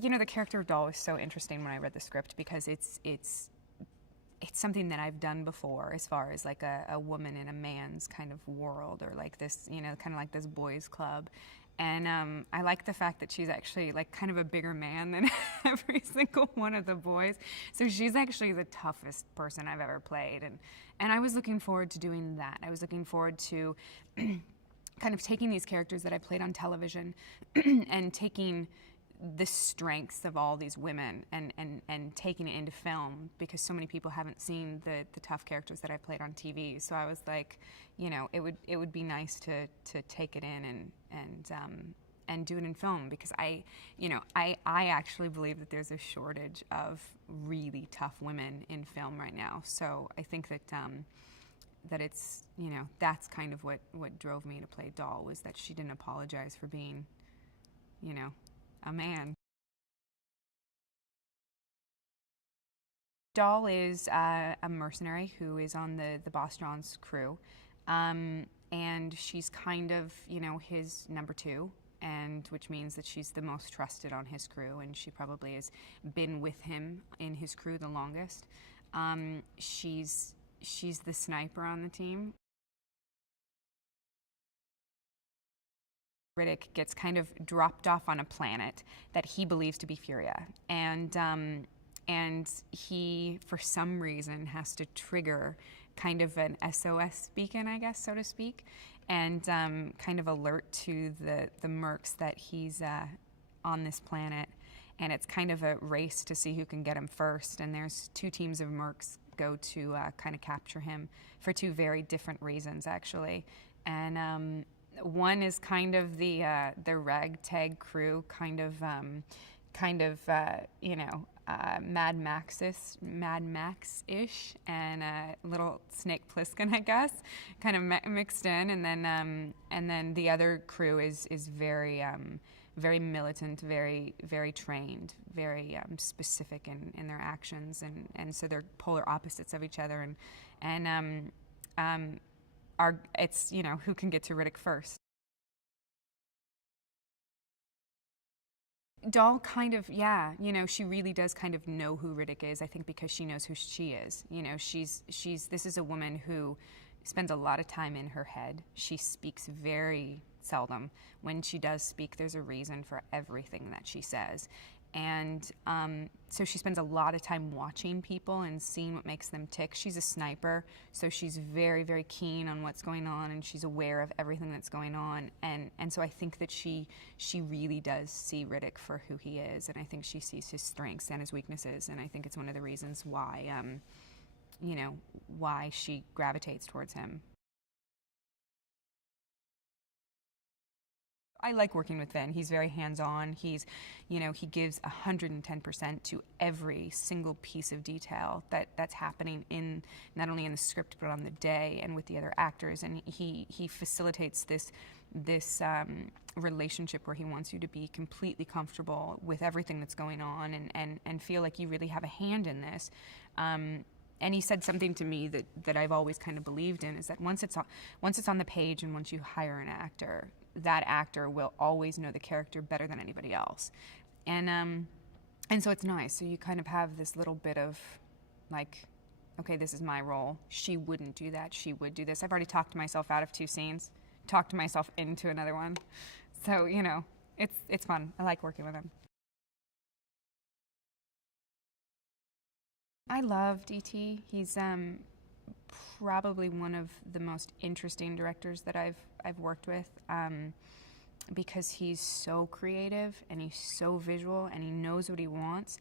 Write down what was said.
you know, the character of Doll was so interesting when I read the script because it's something that I've done before, as far as like a woman in a man's kind of world, or like this, you know, kind of like this boys club. And I like the fact that she's actually like kind of a bigger man than every single one of the boys. So she's actually the toughest person I've ever played. And I was looking forward to doing that. I was looking forward to kind of taking these characters that I played on television and taking the strengths of all these women and taking it into film, because so many people haven't seen the tough characters that I played on TV. So I was like, you know, it would be nice to take it in and do it in film, because I actually believe that there's a shortage of really tough women in film right now. So I think that that it's, you know, that's kind of what drove me to play Doll, was that she didn't apologize for being, you know, a man. Doll is a mercenary who is on the Boss John's crew, and she's kind of, you know, his number two, and which means that she's the most trusted on his crew, and she probably has been with him in his crew the longest. She's the sniper on the team. Riddick gets kind of dropped off on a planet that he believes to be Furia, and he, for some reason, has to trigger kind of an SOS beacon, I guess, so to speak, and kind of alert to the mercs that he's on this planet, and it's kind of a race to see who can get him first. And there's two teams of mercs go to kind of capture him for two very different reasons, actually, and. One is kind of the ragtag crew, kind of you know, Mad Max-ish, and a little Snake Plissken, I guess, kind of mixed in, and then the other crew is very very militant, very trained, very specific in their actions, and so they're polar opposites of each other, and it's, you know, who can get to Riddick first. Doll kind of, yeah, you know, she really does kind of know who Riddick is, I think, because she knows who she is. You know, this is a woman who spends a lot of time in her head. She speaks very seldom. When she does speak, there's a reason for everything that she says. And so she spends a lot of time watching people and seeing what makes them tick. She's a sniper, so she's very, very keen on what's going on, and she's aware of everything that's going on. And so I think that she really does see Riddick for who he is, and I think she sees his strengths and his weaknesses, and I think it's one of the reasons why, you know, why she gravitates towards him. I like working with Vin. He's very hands-on. He's, you know, he gives 110% to every single piece of detail that's happening in, not only in the script, but on the day and with the other actors. And he facilitates this relationship where he wants you to be completely comfortable with everything that's going on, and feel like you really have a hand in this. And he said something to me that I've always kind of believed in, is that once it's on the page, and once you hire an actor, that actor will always know the character better than anybody else. And so it's nice. So you kind of have this little bit of, like, okay, this is my role. She wouldn't do that. She would do this. I've already talked myself out of 2 scenes, talked myself into another one. So, you know, it's fun. I like working with him. I loved E.T. He's probably one of the most interesting directors that I've worked with, because he's so creative and he's so visual and he knows what he wants.